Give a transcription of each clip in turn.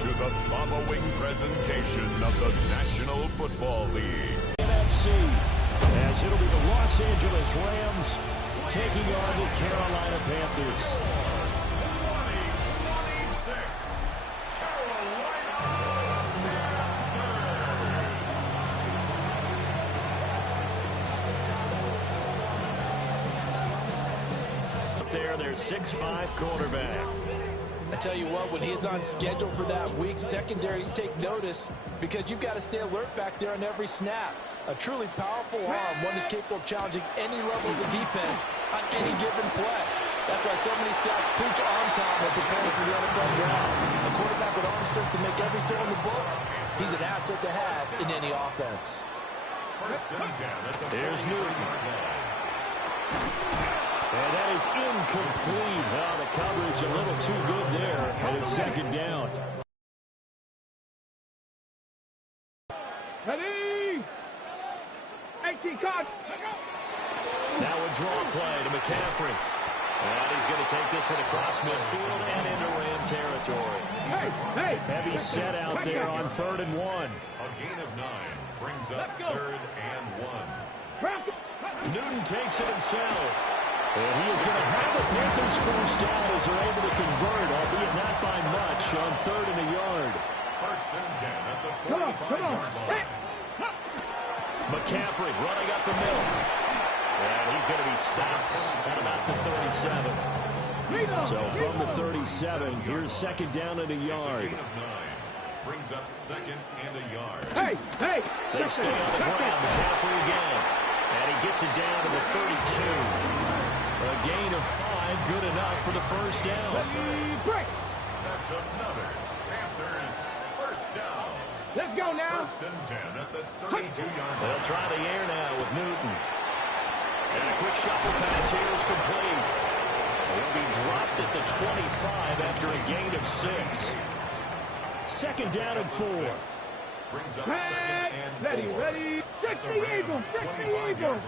to the following presentation of the National Football League. NFC, as it'll be the Los Angeles Rams taking on the Carolina Panthers. 2026 Carolina Panthers. Up there, their 6'5" quarterback. I tell you what, when he's on schedule for that week, secondaries take notice because you've got to stay alert back there on every snap. A truly powerful arm, one is capable of challenging any level of the defense on any given play. That's why so many scouts preach arm time when preparing for the NFL draft. A quarterback with arm strength to make every throw in the book, he's an asset to have in any offense. There's Newton. And that is incomplete. Oh, the coverage a little too good there, and it's second down. Ready? 18 cards. Now a draw play to McCaffrey. And he's going to take this one across midfield and into Ram territory. Hey. Heavy set out there on 3rd and 1. A gain of 9 brings up 3rd and 1. Newton takes it himself. And he is going to have the Panthers first down as they're able to convert, albeit not by much, on 3rd and a yard. 1st and 10 at the 45-yard line. McCaffrey running up the middle. And he's going to be stopped at about the 37. So from the 37, here's 2nd down and a yard. Gain of 9 brings up 2nd and a yard. Hey. They stay on the ground. McCaffrey again. And he gets it down to the 32. A gain of 5, good enough for the first down. That's another Panthers first down. Let's go now. 1st and 10 at the 32-yard line. They'll try the air now with Newton. And a quick shuffle pass here is complete. He'll be dropped at the 25 after a gain of 6. 2nd down and 4. Brings up 2nd and 4. Ready. Fix the eagle.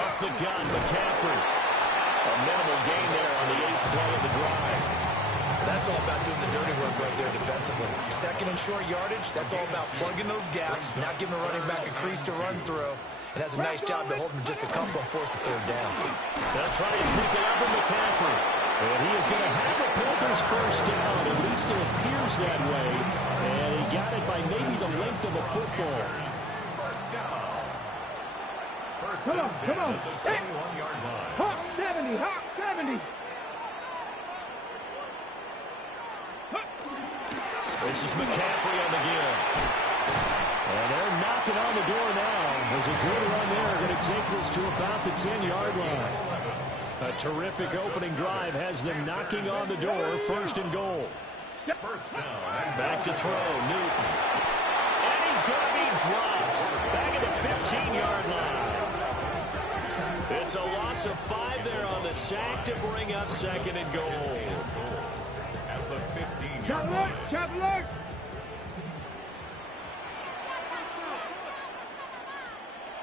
Up the gun, McCaffrey. A minimal gain there on the 8th play of the drive. That's all about doing the dirty work right there defensively. 2nd and short yardage, that's all about plugging those gaps, not giving the running back a crease to run through. And has a nice job to hold him just a couple and force a 3rd down. They'll try to pick it up with McCaffrey. And he is going to have the Panthers first down. At least it appears that way. And he got it by maybe the length of a football. First down. Come on. At the 21-yard line. Hawk 70. This is McCaffrey on the give. And they're knocking on the door now. There's a good run there. Going to take this to about the 10-yard line. A terrific opening drive has them knocking on the door. 1st and goal. First down. Back to throw. Newton. And he's going to be dropped. Back at the 15-yard line. It's a loss of 5 there on the sack to bring up 2nd and goal. At the 15-yard line. Chop alert.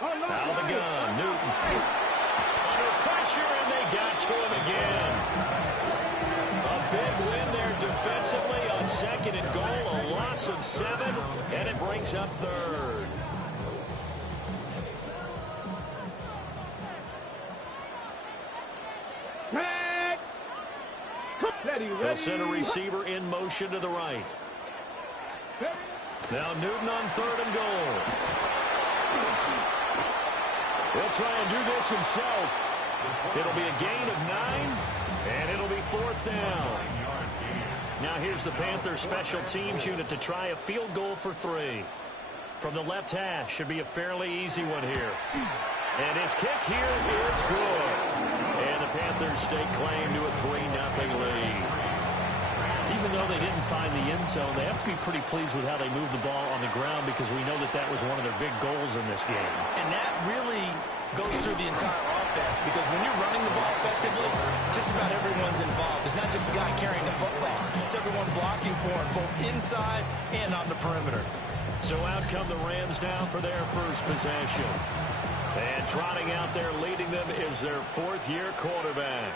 Out of the gun. Newton. Under pressure, and they got to him again. A big win there defensively on 2nd and goal. A loss of 7, and it brings up 3rd. They'll send a receiver in motion to the right. Now Newton on 3rd and goal. He'll try and do this himself. It'll be a gain of 9, and it'll be 4th down. Now here's the Panthers special teams unit to try a field goal for 3. From the left hash, should be a fairly easy one here. And his kick here is good. And the Panthers stake claim to a 3-0 lead. Even though they didn't find the end zone, they have to be pretty pleased with how they moved the ball on the ground because we know that that was one of their big goals in this game. And that really goes through the entire offense because when you're running the ball effectively, just about everyone's involved. It's not just the guy carrying the football. It's everyone blocking for him, both inside and on the perimeter. So out come the Rams now for their first possession. And trotting out there leading them is their 4th-year quarterback.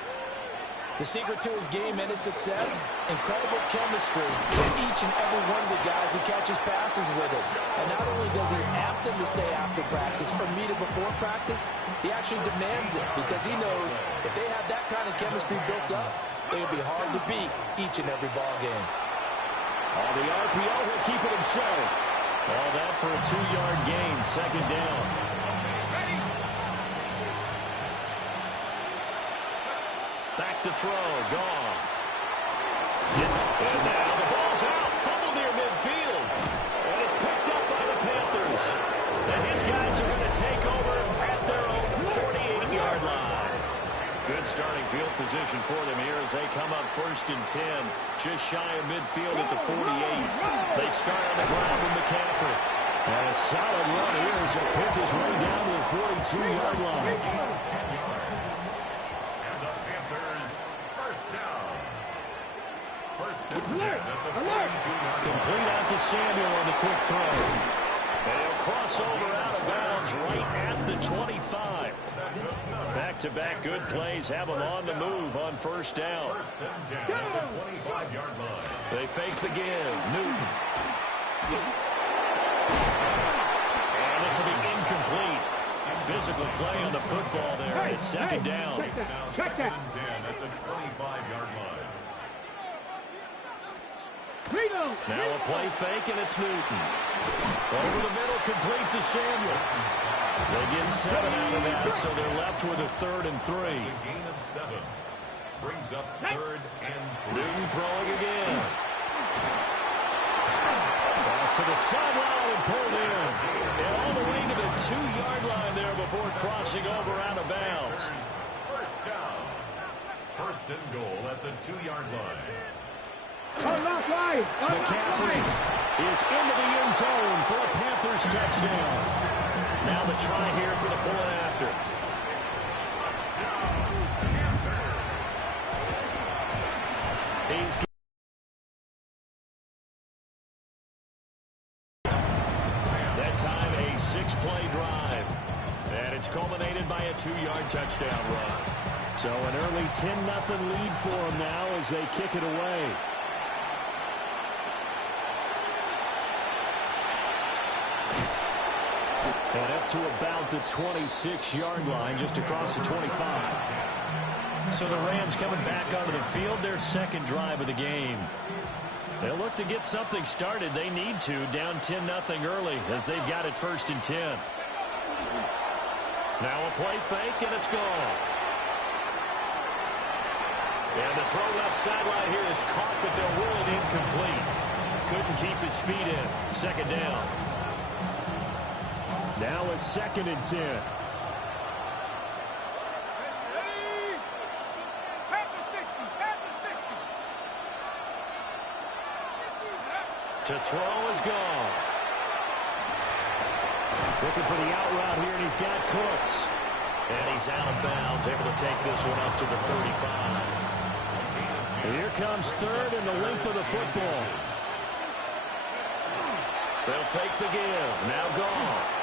The secret to his game and his success, incredible chemistry with each and every one of the guys he catches passes with it. And not only does he ask them to stay after practice or meet him before practice, he actually demands it because he knows if they have that kind of chemistry built up, it will be hard to beat each and every ball game. On the RPO, he'll keep it himself. All that for a 2-yard gain, second down. Back to throw, Goff. And now the ball's out, fumble near midfield. And it's picked up by the Panthers. And his guys are going to take over at their own 48-yard line. Good starting field position for them here as they come up 1st and 10. Just shy of midfield at the 48. They start on the ground with McCaffrey. And a solid run here as they pick his way down to the 42-yard line. Complete out to Samuel on the quick throw. They'll cross over out of bounds right at the 25. Back-to-back good plays have them on the move on 1st down. They fake the give. Newton. And this will be incomplete. Physical play on the football there. It's 2nd down. Check that. At the 25-yard line. Now a play fake, and it's Newton. Over the middle, complete to Samuel. They get 7 out of that, so they're left with a 3rd and 3. A gain of 7. Brings up 3rd and 3. Newton throwing again. Pass to the sideline and pulled in. And all the way to the 2-yard line there before crossing over out of bounds. First down. 1st and goal at the 2-yard line. McCaffrey is into the end zone for a Panthers touchdown. Now the try here for the point after. He's that time a 6-play drive. And it's culminated by a 2-yard touchdown run. So an early 10-0 lead for them now as they kick it away. And up to about the 26-yard line, just across the 25. So the Rams coming back onto the field, their 2nd drive of the game. They'll look to get something started. They need to, down 10-0 early as they've got it 1st and 10. Now a play fake, and it's gone. And the throw left sideline here is caught, but they'll rule it incomplete. Couldn't keep his feet in. 2nd down. Now a 2nd and 10. To throw is gone. Looking for the out route here, and he's got Cooks. And he's out of bounds, able to take this one up to the 35. Here comes 3rd and the length of the football. They'll fake the give. Now Goff.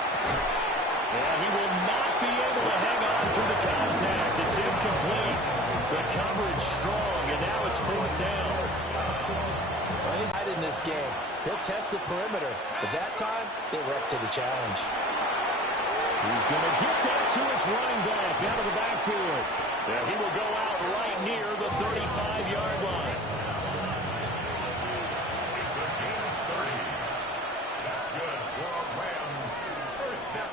And he will not be able to hang on through the contact. It's incomplete. The coverage strong, and now it's 4th down. In this game, he'll test the perimeter, but that time they were up to the challenge. He's going to get that to his running back out of the backfield. And he will go out right near the 35-yard line. It's a gain of 30. That's good for Rams. First down.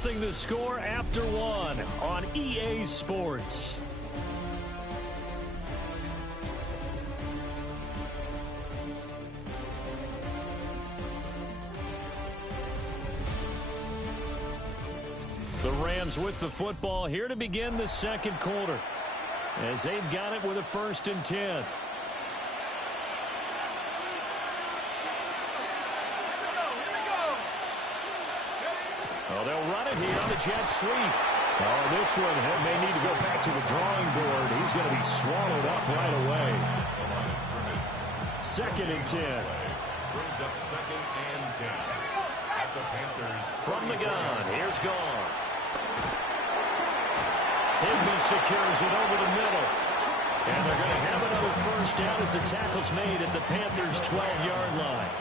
10-0 the score after 1 on EA Sports. The Rams with the football here to begin the 2nd quarter as they've got it with a 1st and 10. Oh, they'll run it here on the jet sweep. Oh, this one may need to go back to the drawing board. He's going to be swallowed up right away. 2nd and 10. Brings up 2nd and 10. At the Panthers. From the gun, here's Goff. Higby secures it over the middle. And first down as the tackle's made at the Panthers' 12-yard line.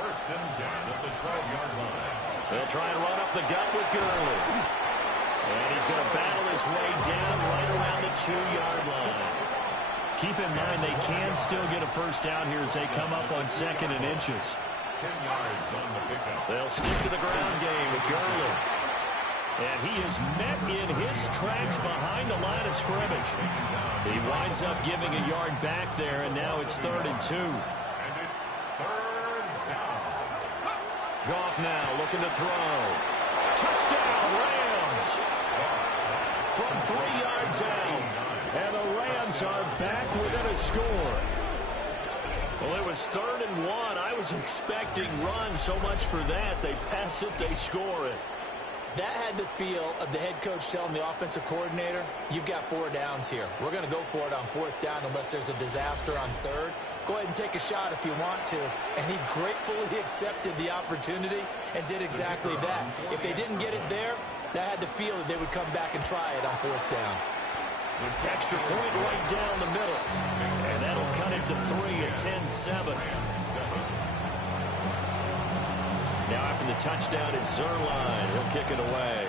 First and 10 at the 12-yard line. They'll try and run up the gut with Gurley. And he's going to battle his way down right around the 2-yard line. Keep in mind they can still get a first down here as they come up on 2nd and inches. 10 yards on the pickup. They'll stick to the ground game with Gurley. And he is met in his tracks behind the line of scrimmage. He winds up giving a yard back there, and now it's 3rd and 2. And it's 3rd down. Goff now looking to throw. Touchdown, Rams! From 3 yards out. And the Rams are back within a score. Well, it was 3rd and 1. I was expecting runs, so much for that. They pass it, they score it. That had the feel of the head coach telling the offensive coordinator, you've got 4 downs here. We're going to go for it on 4th down unless there's a disaster on 3rd. Go ahead and take a shot if you want to. And he gratefully accepted the opportunity and did exactly that. If they didn't get it there, that had the feel that they would come back and try it on 4th down. Extra point right down the middle. And that'll cut it to 3 at 10-7. Now after the touchdown, it's Zerline. He'll kick it away.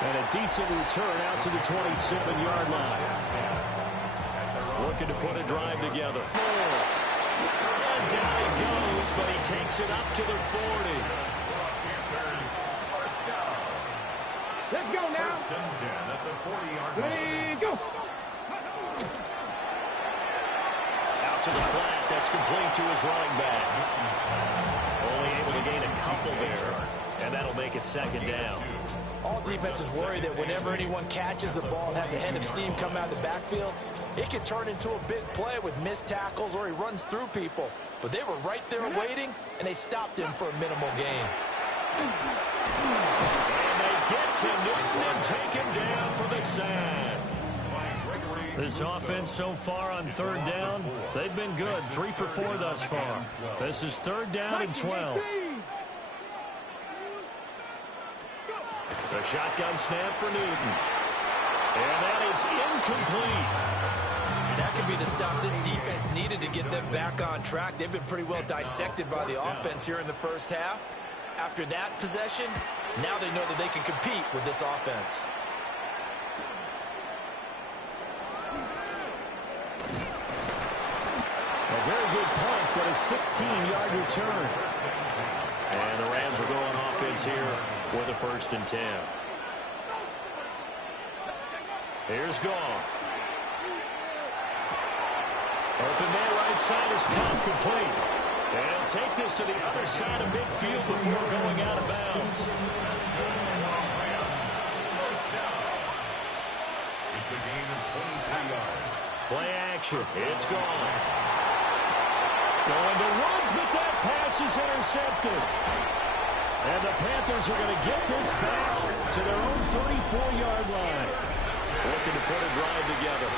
And a decent return out to the 27-yard line. Looking to put a drive together. And down he goes, but he takes it up to the 40. Let's go now. First and 10 at the 40-yard line. Ready, go. Out to the flat. That's complete to his running back. Only able to gain a couple there, and that'll make it 2nd down. All defenses worry that whenever anyone catches the ball and has a head of steam come out of the backfield, it can turn into a big play with missed tackles or he runs through people. But they were right there waiting, and they stopped him for a minimal gain. And they get to Newton and take him down for the sack. This offense so far on 3rd down, they've been good. 3 for 4 thus far. This is 3rd down and 12. The shotgun snap for Newton. And that is incomplete. That could be the stop this defense needed to get them back on track. They've been pretty well dissected by the offense here in the first half. After that possession, now they know that they can compete with this offense. A very good punt, but a 16-yard return. And the Rams are going offense here with a 1st and 10. Here's Goff. Open man right side is caught complete. And take this to the other side of midfield before going out of bounds. It's a gain of 23 yards. Play action. It's Goff. Going to Woods, but that pass is intercepted. And the Panthers are going to get this back to their own 34-yard line. Looking to put a drive together.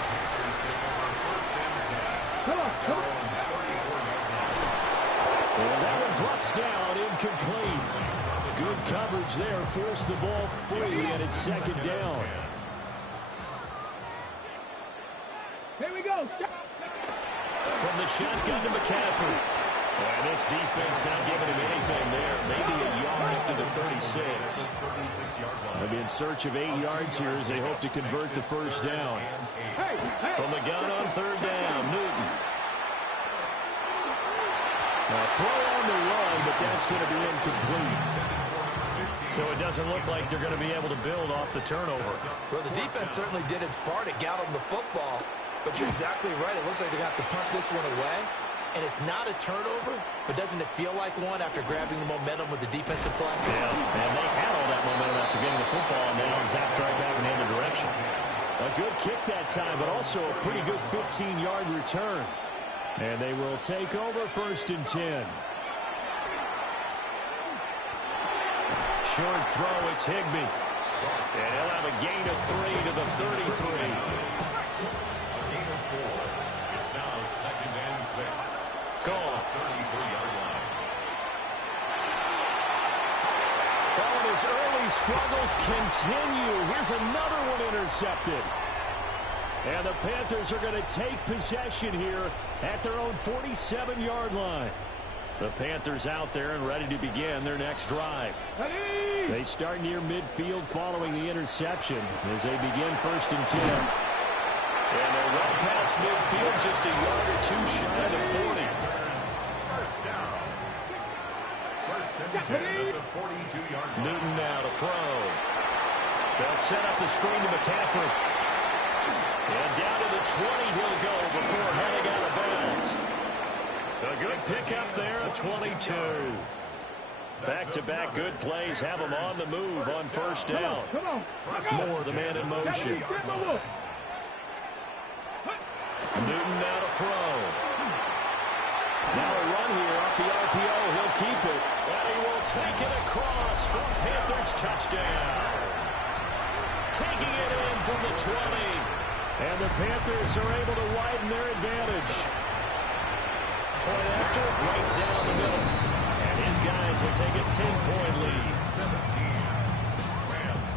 Come on, come on. And that one drops down, incomplete. Good coverage there, forced the ball free, and it's 2nd down. Here we go. From the shotgun to McCaffrey. And this defense not giving him anything there. Maybe a yard up to the 36. They'll be in search of 8 yards here as they hope to convert the first down. Hey, hey. From the gun on 3rd down, Newton. Now throw on the run, but that's going to be incomplete. So it doesn't look like they're going to be able to build off the turnover. Well, the defense certainly did its part. It got them the football. But you're exactly right. It looks like they're going to have to punt this one away. And it's not a turnover, but doesn't it feel like one after grabbing the momentum with the defensive play? Yeah, and they had all that momentum after getting the football, and now zapped right back in the other direction. A good kick that time, but also a pretty good 15-yard return. And they will take over 1st and 10. Short throw, it's Higbee. And he'll have a gain of 3 to the 33. A gain of 4. It's now 2nd and 6. Goal. 33-yard line. That one his early struggles continue. Here's another one intercepted. And the Panthers are going to take possession here at their own 47-yard line. The Panthers out there and ready to begin their next drive. They start near midfield following the interception as they begin 1st and 10. And they run past midfield just a yard or two shy of the 40. First down. 1st and 10 at the 42-yard line. Newton now to throw. They'll set up the screen to McCaffrey. And down to the 20 he'll go before heading out of bounds. A good pickup there at 22. Back-to-back good plays have them on the move on 1st down. More the man in motion. Newton now to throw. Now a run here off the RPO. He'll keep it. And he will take it across for Panthers touchdown. Taking it in from the 20. And the Panthers are able to widen their advantage. Point after, right down the middle. And his guys will take a 10-point lead.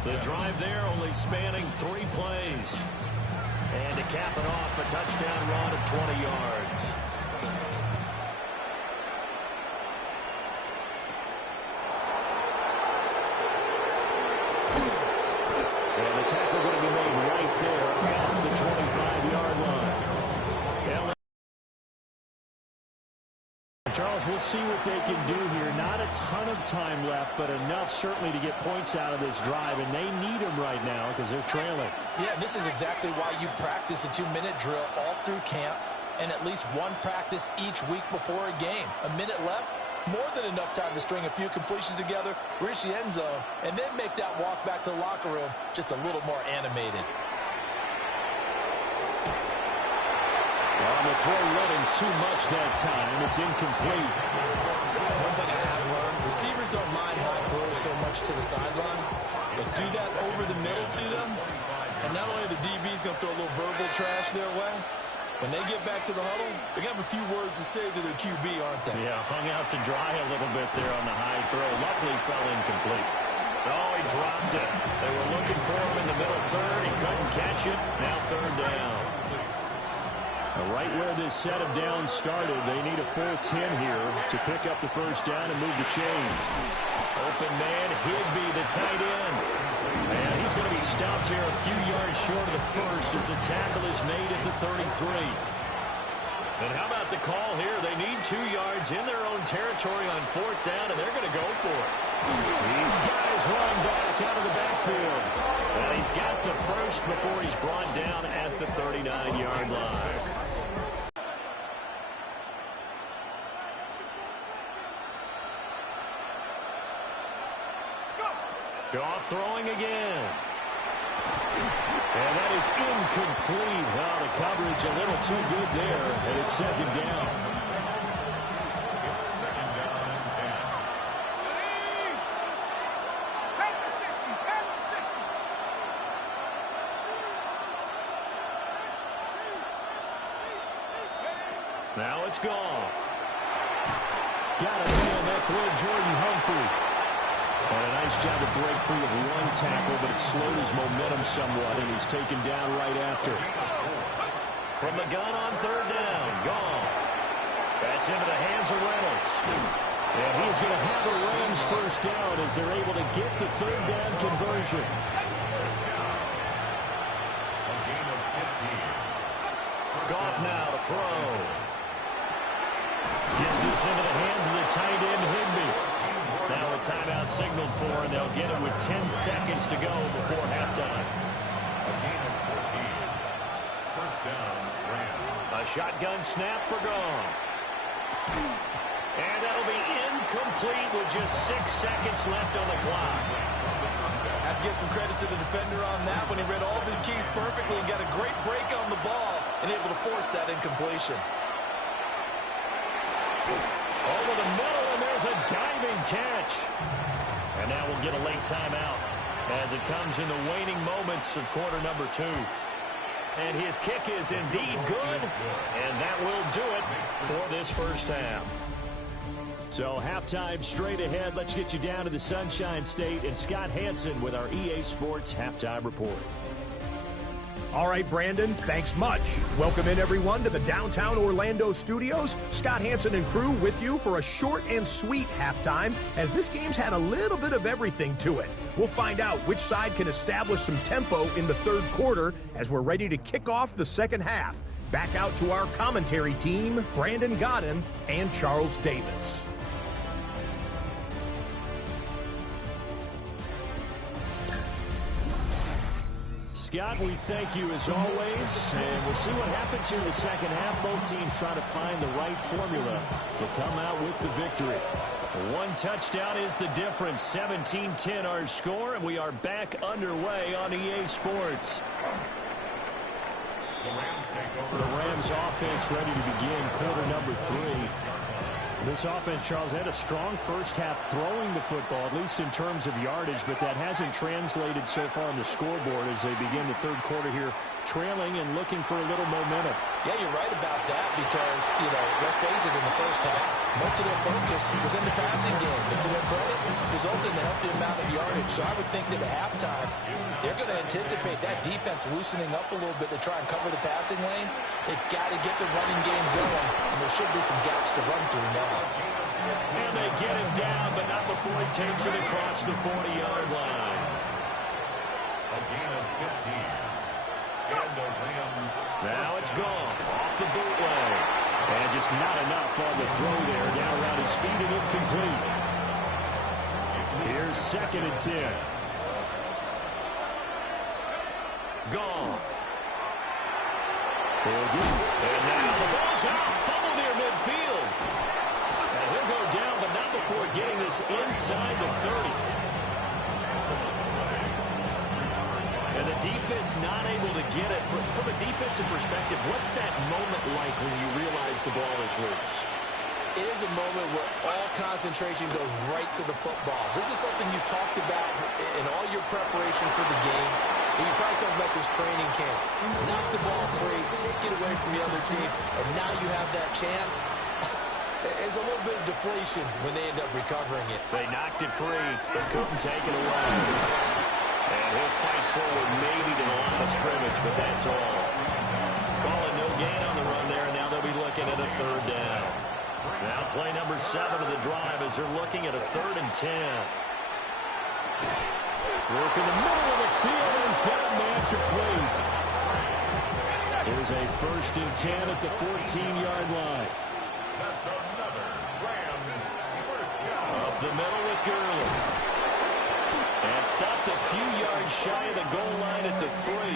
The drive there only spanning 3 plays. And to cap it off, a touchdown run of 20 yards. And the tackle going to be made right there at the 25-yard line. Charles, we'll see what they can do here. Not a ton of time left, but enough certainly to get points out of this drive, and they need them right now because they're trailing. Yeah, this is exactly why you practice a 2-minute drill all through camp and at least one practice each week before a game. A minute left, more than enough time to string a few completions together, reach the end zone, and then make that walk back to the locker room just a little more animated. On the throw running too much that time. It's incomplete. One thing I have learned, receivers don't mind high throws so much to the sideline, but do that over the middle to them, and not only the DB's going to throw a little verbal trash their way, when they get back to the huddle, they're going to have a few words to say to their QB, aren't they? Yeah, hung out to dry a little bit there on the high throw. Luckily fell incomplete. Oh, he dropped it. They were looking for him in the middle third. He couldn't catch it. Now 3rd down. Right where this set of downs started, they need a full 10 here to pick up the 1st down and move the chains. Open man, Higbee, the tight end. And he's going to be stopped here a few yards short of the 1st as the tackle is made at the 33. And how about the call here? They need 2 yards in their own territory on 4th down, and they're going to go for it. These guys run back out of the backfield. And he's got the 1st before he's brought down at the 39-yard line. Goff throwing again. And that is incomplete. Well, the coverage a little too good there, and it's 2nd down. It's 2nd down and 10. Now it's Goff. Got it, man. That's little Jordan Humphrey. And a nice job to break free of one tackle, but it slowed his momentum somewhat, and he's taken down right after. From the gun on 3rd down, Goff. That's into the hands of Reynolds. And he's going to have the Rams 1st down as they're able to get the 3rd down conversion. A gain of 15. Goff now to throw. Gets this into the hands of the tight end, Higbee. Now a timeout signaled for, and they'll get it with 10 seconds to go before halftime. A gain of 14. 1st down, Rams. A shotgun snap for Goff. And that'll be incomplete with just 6 seconds left on the clock. I have to give some credit to the defender on that when he read all of his keys perfectly and got a great break on the ball and able to force that incompletion. Over the middle, and there's a diving catch. And now we'll get a late timeout as it comes in the waning moments of quarter number 2. And his kick is indeed good, and that will do it for this 1st half. So halftime straight ahead. Let's get you down to the Sunshine State and Scott Hansen with our EA Sports Halftime Report. All right, Brandon, thanks much. Welcome in, everyone, to the downtown Orlando studios. Scott Hansen and crew with you for a short and sweet halftime, as this game's had a little bit of everything to it. We'll find out which side can establish some tempo in the third quarter as we're ready to kick off the second half. Back out to our commentary team, Brandon Godden and Charles Davis. Scott, we thank you as always, and we'll see what happens here in the second half. Both teams trying to find the right formula to come out with the victory. One touchdown is the difference. 17-10 our score, and we are back underway on EA Sports. The Rams offense ready to begin quarter number 3. This offense, Charles, had a strong first half throwing the football, at least in terms of yardage, but that hasn't translated so far on the scoreboard as they begin the third quarter here, trailing and looking for a little momentum. Yeah, you're right about that because, let's face it, in the first half, most of their focus was in the passing game. And to their credit, resulted in a healthy amount of yardage. So I would think that at halftime, they're going to anticipate that defense loosening up a little bit to try and cover the passing lanes. They've got to get the running game going, and there should be some gaps to run through now. And they get him down, but not before he takes it across the 40-yard line. A gain of 15. And the Rams. Now it's gone off the bootleg. And just not enough on the throw there. Down around his feet and incomplete. Here's 2nd and 10. Goff. And now the ball's out. Fumble near midfield. And he'll go down, but not before getting this inside the 30. And the defense not able to get it. From a defensive perspective, what's that moment like when you realize the ball is loose? It is a moment where all concentration goes right to the football. This is something you've talked about in all your preparation for the game. And you probably talked about since training camp. Knock the ball free, take it away from the other team, and now you have that chance. There's a little bit of deflation when they end up recovering it. They knocked it free, but couldn't take it away. And he'll fight forward maybe to the line of scrimmage, but that's all. Calling no gain on the run there, and now they'll be looking at a 3rd down. Now play number 7 of the drive as they're looking at a 3rd and 10. Work in the middle of the field, and he's got a man complete. Here's a 1st and 10 at the 14-yard line. That's another Rams first down. Up the middle with Gurley. And stopped a few yards shy of the goal line at the 3. 11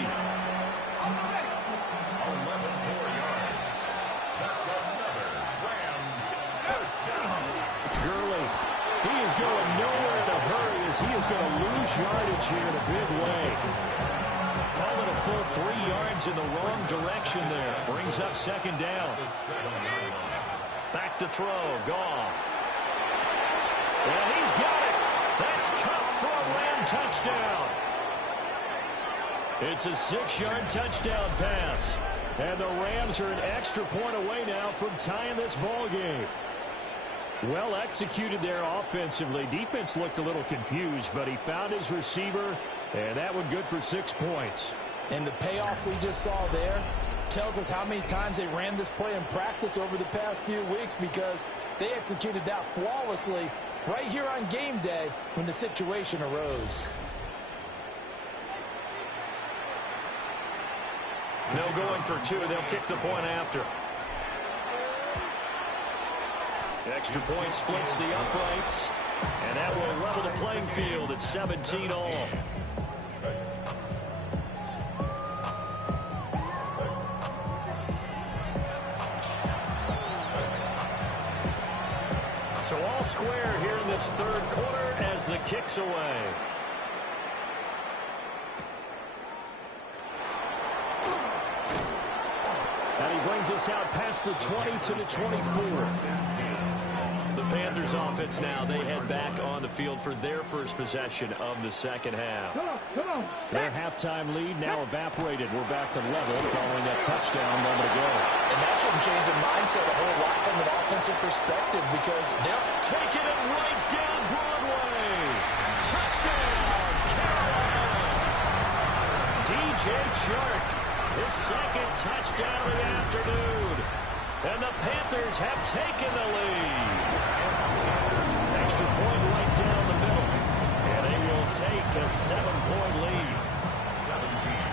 more yards. That's another Rams first down. Gurley, he is going nowhere in a hurry as he is going to lose yardage here in a big way. Call it a full 3 yards in the wrong direction there. Brings up 2nd down. Back to throw, Goff. And he's got it. That's caught for a Ram touchdown. It's a 6-yard touchdown pass. And the Rams are an extra point away now from tying this ball game. Well executed there offensively. Defense looked a little confused, but he found his receiver, and that one good for 6 points. And the payoff we just saw there tells us how many times they ran this play in practice over the past few weeks, because they executed that flawlessly right here on game day when the situation arose. No going for 2. They'll kick the point after. The extra point splits the uprights, and that will level the playing field at 17 all. So all square here in this 3rd quarter as the kick's away. And he brings us out past the 20 to the 24. The Panthers offense now. They head back on the field for their first possession of the second half. Come on. Their halftime lead now evaporated. We're back to level following that touchdown a moment ago. And that shouldn't change their mindset a whole lot from an offensive perspective because they're taking it right down Broadway. Touchdown, Carolina. DJ Chark, his second touchdown of the afternoon. And the Panthers have taken the lead. Extra point right down the middle. And they will take a 7-point lead.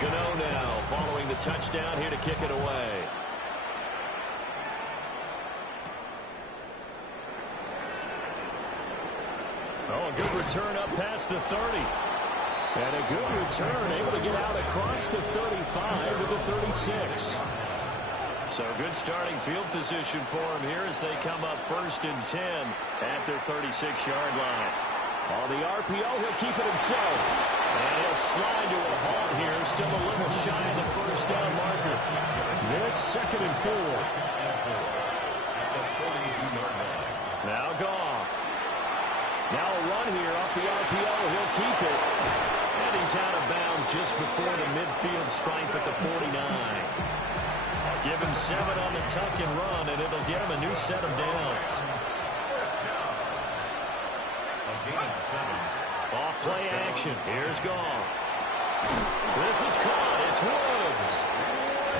Gano now following the touchdown here to kick it away. Oh, a good return up past the 30. And a good return, able to get out across the 35 to the 36. So good starting field position for him here as they come up 1st and 10 at their 36-yard line. On the RPO, he'll keep it himself. And he'll slide to a halt here, still a little shy of the first down marker. This 2nd and 4. Now Goff. Now a run here off the RPO. He'll keep it. And he's out of bounds just before the midfield stripe at the 49. Give him 7 on the tuck and run, and it'll get him a new set of downs. Off play action. Here's Goff. This is caught. It's Woods.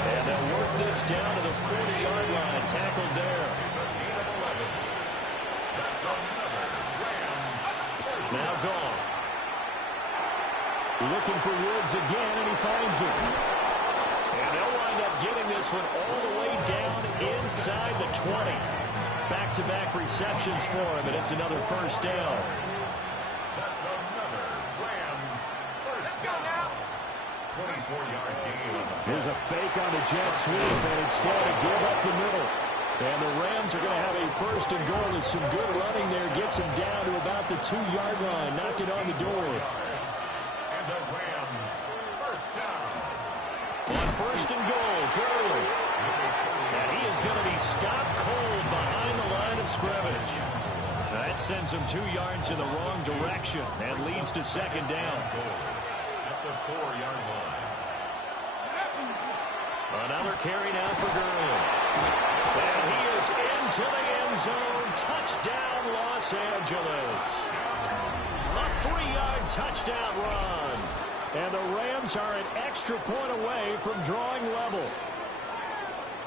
And they'll work this down to the 40-yard line. Tackled there. Now Goff. Looking for Woods again, and he finds him. And they'll wind up getting this one all the way down inside the 20. Back-to-back receptions for him, and it's another first down. That's another Rams first down. 24-yard gain. Here's a fake on the jet sweep, and instead a give up the middle. And the Rams are going to have a 1st and goal. There's some good running there. Gets him down to about the 2-yard line. Knock it on the door. And the Rams first down. On 1st and goal, Gurley. And he is going to be stopped cold behind the line of scrimmage. That sends him 2 yards in the wrong direction and leads to 2nd down. At the 4-yard line. Another carry now for Gurley. And he is into the end zone. Touchdown, Los Angeles. A 3-yard touchdown run. And the Rams are an extra point away from drawing level.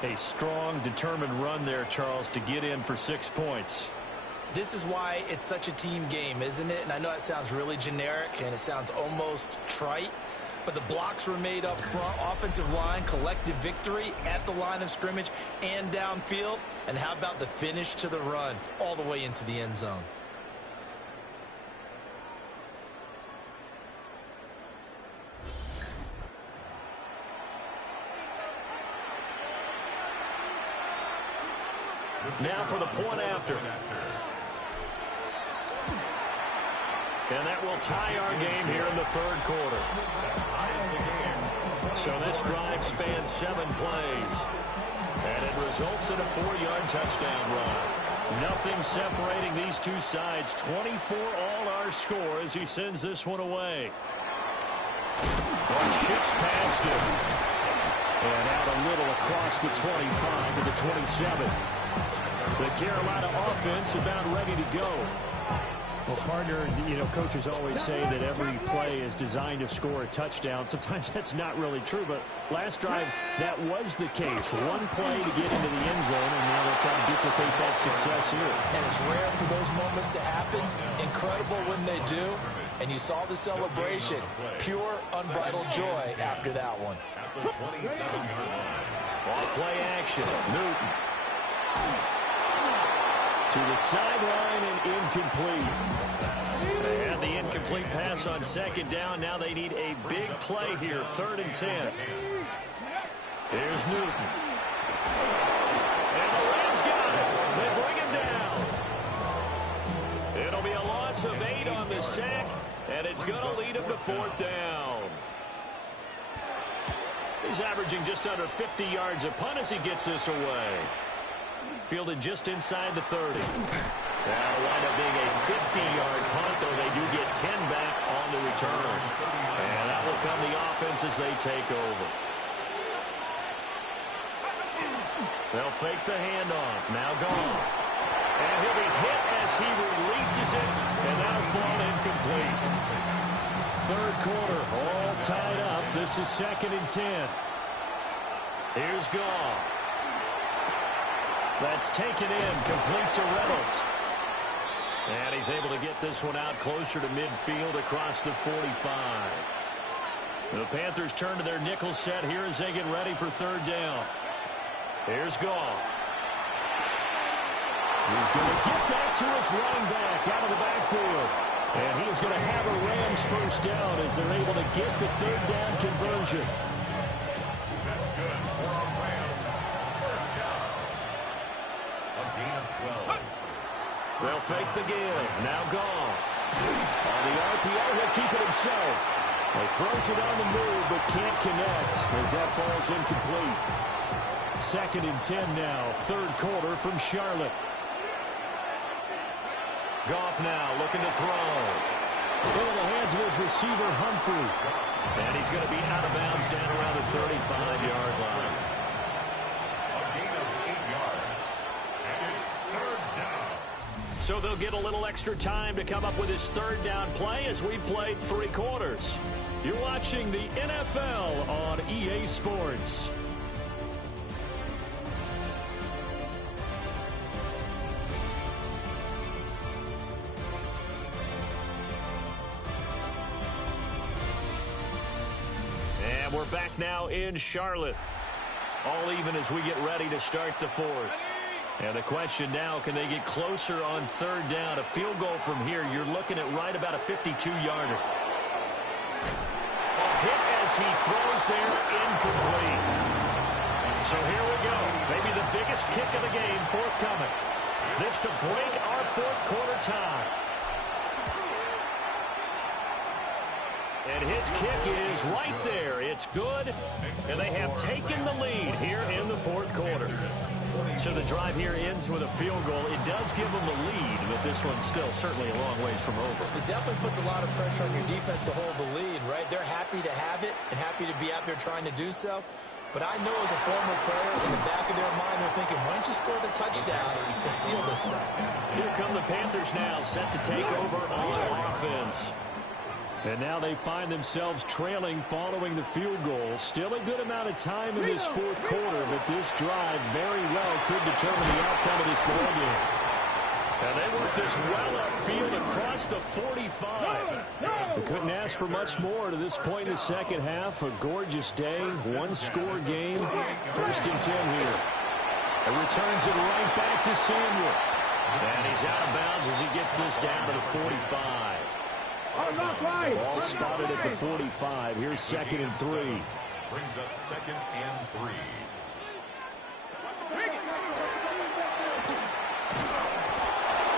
A strong, determined run there, Charles, to get in for 6 points. This is why it's such a team game, isn't it? And I know it sounds really generic and it sounds almost trite, but the blocks were made up front, offensive line, collective victory at the line of scrimmage and downfield. And how about the finish to the run all the way into the end zone? Now for the point after. And that will tie our game here in the 3rd quarter. So this drive spans 7 plays. And it results in a 4-yard touchdown run. Nothing separating these two sides. 24 all our score as he sends this one away. One shifts past him. And out a little across the 25 to the 27. The Carolina offense about ready to go. Well, partner, you know, coaches always say that every play is designed to score a touchdown. Sometimes that's not really true, but last drive, that was the case. One play to get into the end zone, and now they'll try to duplicate that success here. And it's rare for those moments to happen. Incredible when they do. And you saw the celebration. Pure, unbridled joy after that one. At the 27-yard line. Ball play action. Newton. To the sideline and incomplete. They had the incomplete pass on 2nd down. Now they need a big play here. 3rd and 10. Here's Newton. And the Rams got it. They bring him down. It'll be a loss of 8 on the sack, and it's going to lead him to 4th down. He's averaging just under 50 yards a punt as he gets this away. Fielded just inside the 30. That'll wind up being a 50-yard punt, though they do get 10 back on the return. And that will come the offense as they take over. They'll fake the handoff. Now Goff. And he'll be hit as he releases it, and that'll fall incomplete. Third quarter, all tied up. This is 2nd and 10. Here's Goff. That's taken in, complete to Reynolds. And he's able to get this one out closer to midfield across the 45. The Panthers turn to their nickel set here as they get ready for third down. Here's Goff. He's going to get that to his running back out of the backfield. And he's going to have a Rams first down as they're able to get the third down conversion. That's good for our Rams. First down. A gain of 12. They'll fake the give. Now Goff. On the RPO, he'll keep it himself. He throws it on the move, but can't connect as that falls incomplete. 2nd and 10 now. Third quarter from Charlotte. Goff now looking to throw. Into the hands of his receiver, Humphrey. And he's going to be out of bounds down around the 35-yard line. A gain of 8 yards. And it's third down. So they'll get a little extra time to come up with his third down play as we played 3 quarters. You're watching the NFL on EA Sports. And we're back now in Charlotte. All even as we get ready to start the fourth. And the question now, can they get closer on third down? A field goal from here, you're looking at right about a 52-yarder. Hit as he throws there, incomplete. So here we go. Maybe the biggest kick of the game forthcoming. This to break our fourth quarter tie. And his kick is right there. It's good. And they have taken the lead here in the fourth quarter. So the drive here ends with a field goal. It does give them the lead, but this one's still certainly a long ways from over. It definitely puts a lot of pressure on your defense to hold the lead, right? They're happy to have it and happy to be out there trying to do so. But I know as a former player, in the back of their mind, they're thinking, why don't you score the touchdown and seal this thing? Here come the Panthers now, set to take over on offense. And now they find themselves trailing following the field goal. Still a good amount of time in this fourth quarter, but this drive very well could determine the outcome of this ball game. And they work this well upfield across the 45. They couldn't ask for much more to this point in the second half. A gorgeous day, one-score game. 1st and 10 here. And returns it right back to Samuel. And he's out of bounds as he gets this down to the 45. Ball spotted at the 45. Here's 2nd and 3. Brings up 2nd and 3.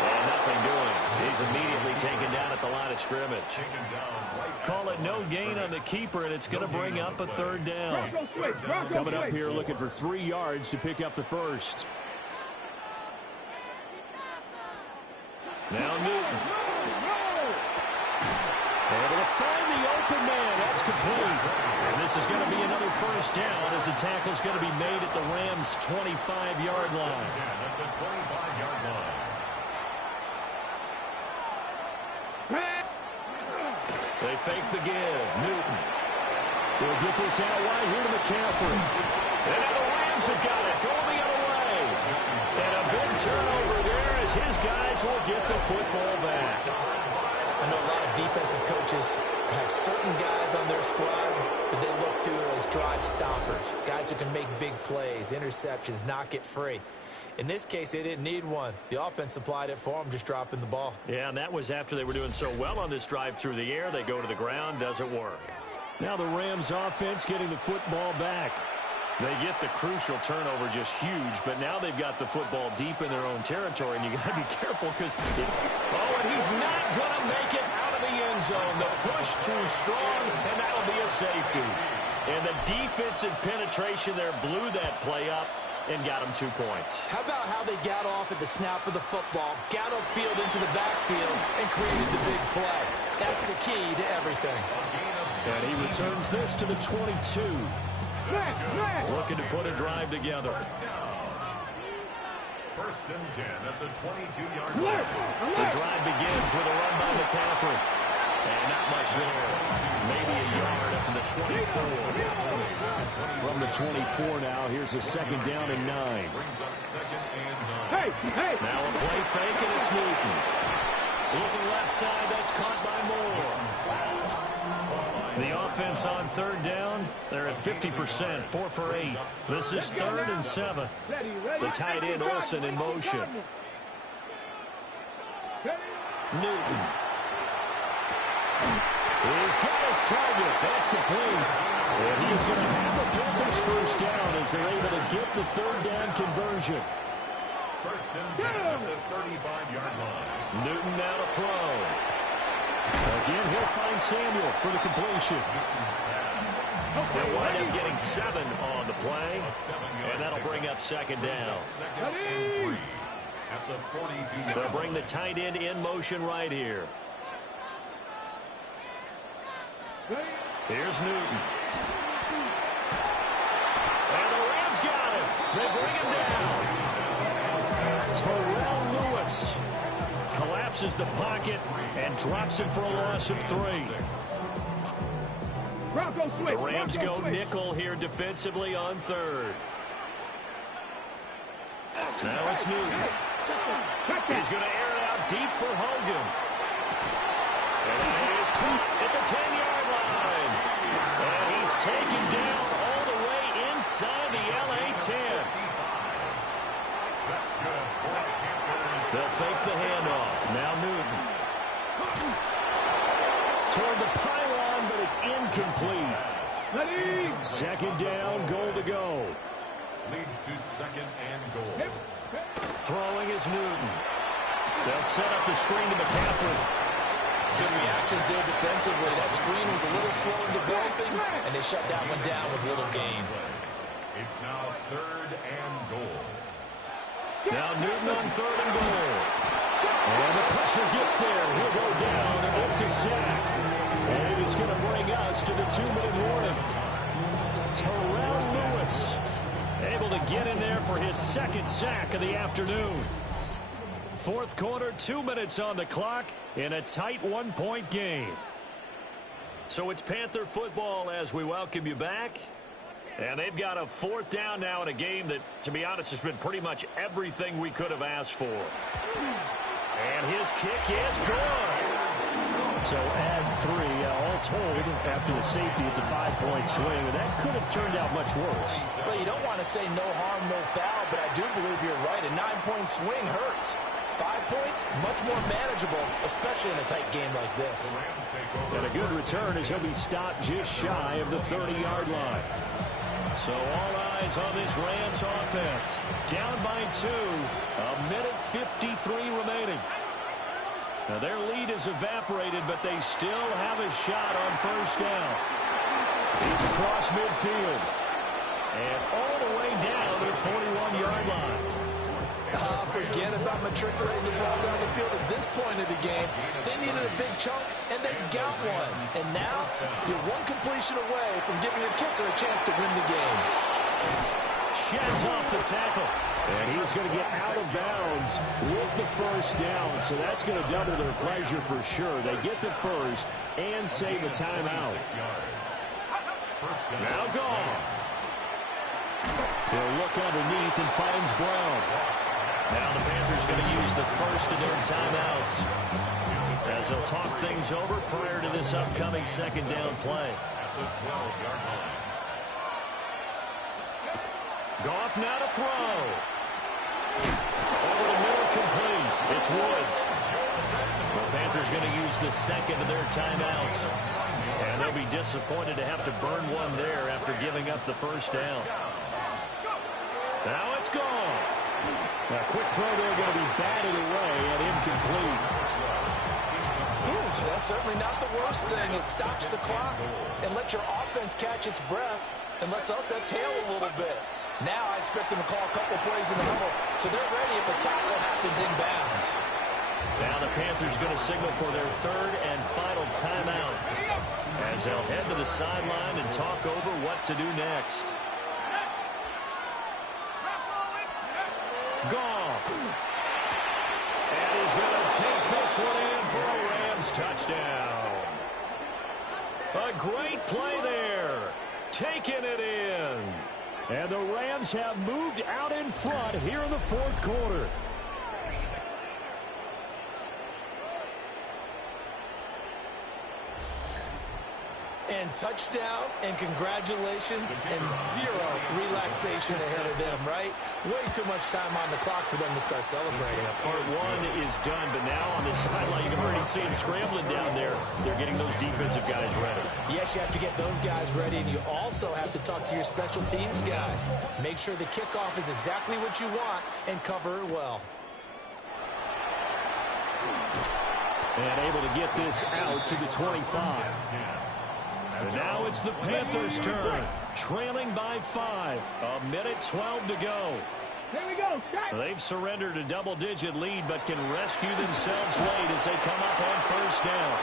And nothing doing. He's immediately taken down at the line of scrimmage. Call it no gain on the keeper, and it's going to bring up a third down. Coming up here looking for 3 yards to pick up the first. Now Newton. Able to find the open man. That's complete. And this is going to be another first down as the tackle's going to be made at the Rams' 25-yard line. At the 25-yard line. They fake the give. Newton. They'll get this out wide here to McCaffrey. And now the Rams have got it. Going the other way. And a big turnover there as his guys will get the football back. I know a lot of defensive coaches have certain guys on their squad that they look to as drive stoppers, guys who can make big plays, interceptions, knock it free. In this case, they didn't need one. The offense supplied it for them, just dropping the ball. Yeah, and that was after they were doing so well on this drive through the air. They go to the ground, doesn't work. Now the Rams offense getting the football back. They get the crucial turnover, just huge, but now they've got the football deep in their own territory, and you got to be careful because, and he's not going to make it out of the end zone. The push too strong, and that'll be a safety. And the defensive penetration there blew that play up. and got him 2 points. How about how they got off at the snap of the football, got upfield into the backfield, and created the big play? That's the key to everything. And he returns this to the 22. Looking to put a drive together. First and 10 at the 22-yard line. The drive begins with a run by McCaffrey. And not much there. Maybe a yard up to the 24. From the 24 now, here's a second down and 9. Hey! Now a play fake, and it's Newton. Looking left side, that's caught by Moore. The offense on third down, they're at 50%, 4 for 8. This is 3rd and 7. The tight end, Olsen, in motion. Newton. He's got his target. That's complete. And he's going to have the Panthers first down as they're able to get the third down conversion. First and 10 at the 35-yard line. Newton now to throw. Again, he'll find Samuel for the completion. They'll wind up getting 7 on the play, and that'll bring up second down. They'll bring the tight end in motion right here. Here's Newton. And the Rams got him. They bring him down. Terrell Lewis collapses the pocket and drops him for a loss of 3. The Rams go nickel here defensively on third. Now it's Newton. He's going to air it out deep for Hogan. And he is caught at the 10-yard line. And he's taken down all the way inside the LA 10. That's good. They'll fake the handoff. Now Newton. Toward the pylon, but it's incomplete. Second down, goal to go. Leads to second and goal. Throwing is Newton. They'll set up the screen to McCaffrey. Good reactions there defensively. That screen was a little slow in developing, and they shut that one down with little gain. It's now third and goal. Now Newton on third and goal. And the pressure gets there. He'll go down, and it's a sack. And it's going to bring us to the 2-minute warning. Terrell Lewis able to get in there for his second sack of the afternoon. Fourth quarter, 2 minutes on the clock in a tight 1-point game. So it's Panther football as we welcome you back. And they've got a fourth down now in a game that, to be honest, has been pretty much everything we could have asked for. And his kick is good. So add 3, all told, after the safety, it's a 5-point swing. And that could have turned out much worse. Well, you don't want to say no harm, no foul, but I do believe you're right. A 9-point swing hurts. 5 points, much more manageable, especially in a tight game like this. And a good return as he'll be stopped just shy of the 30-yard line. So all eyes on this Rams offense. Down by 2. 1:53 remaining. Now their lead is evaporated, but they still have a shot on first down. He's across midfield. And all the way down to the 41-yard line. Forget about matriculating the ball down the field at this point of the game. They needed a big chunk, and they got one. And now, you're one completion away from giving a kicker a chance to win the game. Sheds off the tackle. And he's going to get out of bounds with the first down. So that's going to double their pleasure for sure. They get the first and save a timeout. Now Goff. He'll look underneath and finds Brown. Now the Panthers going to use the first of their timeouts as they'll talk things over prior to this upcoming second down play. Goff now to throw. Over the middle, complete. It's Woods. The Panthers going to use the second of their timeouts. And they'll be disappointed to have to burn one there after giving up the first down. Now it's Goff. A quick throw there going to be batted away and incomplete. That's certainly not the worst thing. It stops the clock and lets your offense catch its breath and lets us exhale a little bit. Now I expect them to call a couple plays in the huddle, so they're ready if a tackle happens in bounds. Now the Panthers going to signal for their third and final timeout, as they'll head to the sideline and talk over what to do next. Goff. And he's going to take this one in for a Rams touchdown. A great play there. Taking it in. And the Rams have moved out in front here in the fourth quarter. And touchdown and congratulations and zero relaxation ahead of them, right? Way too much time on the clock for them to start celebrating. Yeah, part one is done, but now on the sideline, you can already see them scrambling down there. They're getting those defensive guys ready. Yes, you have to get those guys ready, and you also have to talk to your special teams guys. Make sure the kickoff is exactly what you want and cover it well. And able to get this out to the 25. And now it's the Panthers' turn, trailing by 5. A minute 12 to go. Here we go. They've surrendered a double-digit lead, but can rescue themselves late as they come up on first down.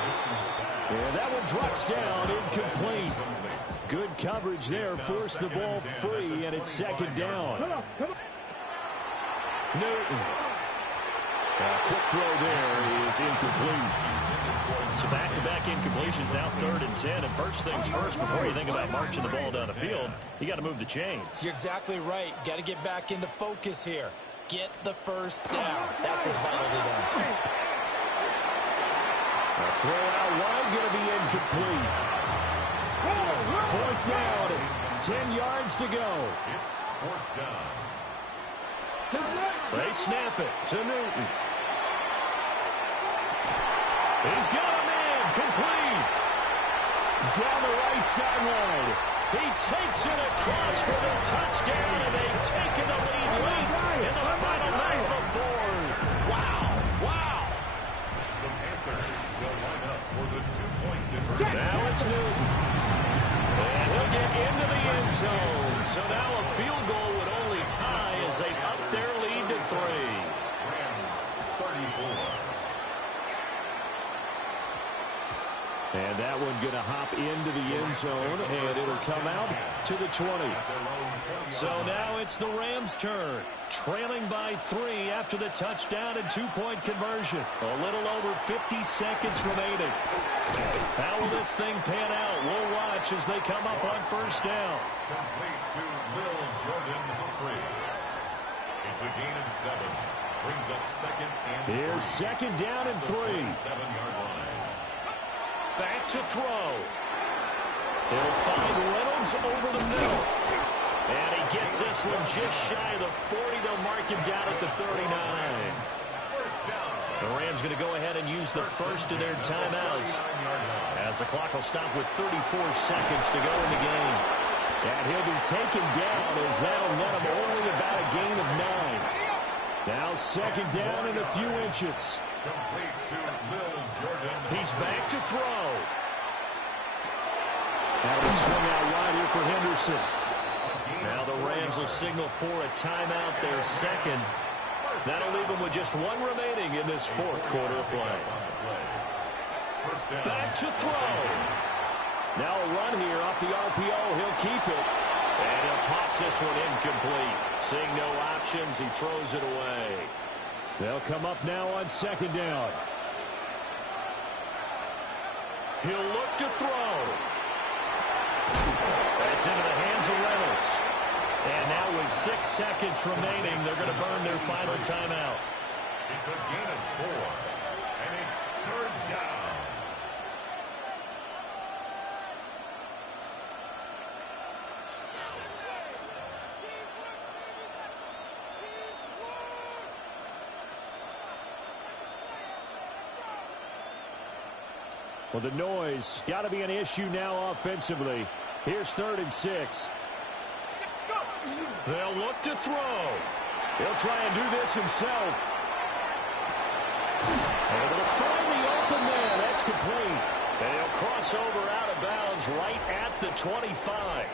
And that one drops down, incomplete. Good coverage there, forced the ball free, and it's second down. Come on. Newton. A quick throw there is incomplete. So back-to-back incompletions, now 3rd and 10. And first things first, before you think about marching the ball down the field, you got to move the chains. You're exactly right. Got to get back into focus here. Get the first down. That's what's vital to them. A throw out wide, going to be incomplete. 4th down and 10 yards to go. It's 4th down. They snap it to Newton. He's got a man, complete. Down the right sideline. He takes it across for the touchdown, and they've taken the lead late in the final night of the 4th. Wow. The Panthers will line up for the 2-point conversion. Now it's Newton. And he'll get into the end zone. So now a field goal would only tie as they up their lead to 3. Rams 34. And that one going to hop into the end zone, and it'll come out to the 20. So now it's the Rams' turn, trailing by 3 after the touchdown and 2-point conversion. A little over 50 seconds remaining. How will this thing pan out? We'll watch as they come up on first down. Complete to Will Jordan Humphrey. It's a gain of 7. Brings up 2nd and 3. Here's 2nd down and 3. 7-yard line. Back to throw. He'll find Reynolds over the middle. And he gets this one just shy of the 40. They'll mark him down at the 39. The Rams going to go ahead and use the first of their timeouts, as the clock will stop with 34 seconds to go in the game. And he'll be taken down as that'll net him only about a gain of 9. Now 2nd down and a few inches. Complete to Will Jordan. He's back to throw. That'll swing out wide here for Henderson. Now the Rams will signal for a timeout, their second. That'll leave them with just 1 remaining in this 4th quarter of play. Back to throw. Now a run here off the RPO. He'll keep it. And he'll toss this one incomplete. Seeing no options, he throws it away. They'll come up now on 2nd down. He'll look to throw. That's into the hands of Reynolds. And now with 6 seconds remaining, they're going to burn their final timeout. It's a gain of 4. And it's 3rd down. Well, the noise got to be an issue now offensively. Here's 3rd and 6. They'll look to throw. He'll try and do this himself. Able to find the open man. That's complete. They'll cross over out of bounds right at the 25.